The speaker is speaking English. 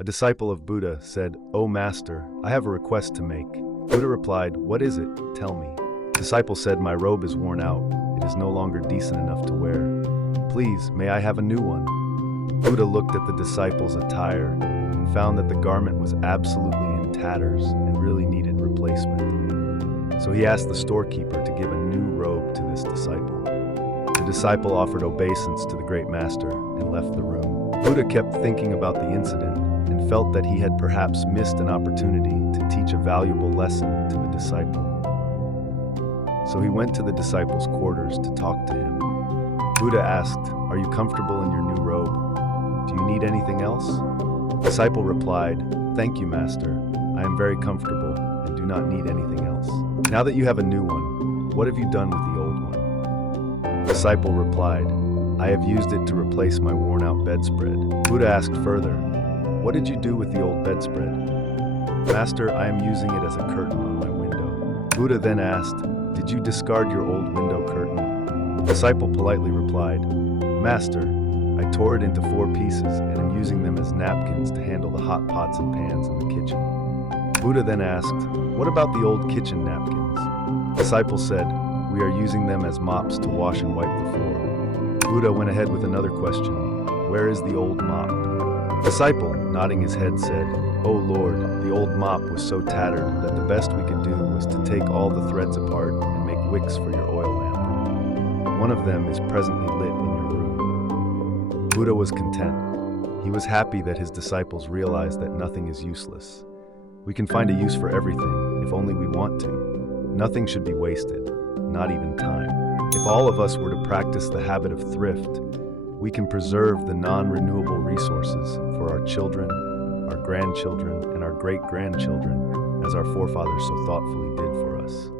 A disciple of Buddha said, "O Master, I have a request to make." Buddha replied, "What is it? Tell me." The disciple said, "My robe is worn out. It is no longer decent enough to wear. Please, may I have a new one?" Buddha looked at the disciple's attire and found that the garment was absolutely in tatters and really needed replacement. So he asked the storekeeper to give a new robe to this disciple. The disciple offered obeisance to the great master and left the room. Buddha kept thinking about the incident and felt that he had perhaps missed an opportunity to teach a valuable lesson to the disciple. So he went to the disciple's quarters to talk to him. Buddha asked, "Are you comfortable in your new robe? Do you need anything else?" The disciple replied, "Thank you, Master. I am very comfortable and do not need anything else." "Now that you have a new one, what have you done with the old one?" The disciple replied, "I have used it to replace my worn-out bedspread." Buddha asked further, "What did you do with the old bedspread?" "Master, I am using it as a curtain on my window." Buddha then asked, "Did you discard your old window curtain?" The disciple politely replied, "Master, I tore it into 4 pieces and am using them as napkins to handle the hot pots and pans in the kitchen." Buddha then asked, "What about the old kitchen napkins?" The disciple said, "We are using them as mops to wash and wipe the floor." Buddha went ahead with another question, "Where is the old mop?" The disciple, nodding his head, said, "O Lord, the old mop was so tattered that the best we could do was to take all the threads apart and make wicks for your oil lamp. One of them is presently lit in your room." Buddha was content. He was happy that his disciples realized that nothing is useless. We can find a use for everything if only we want to. Nothing should be wasted, not even time. If all of us were to practice the habit of thrift, we can preserve the non-renewable resources for our children, our grandchildren, and our great-grandchildren, as our forefathers so thoughtfully did for us.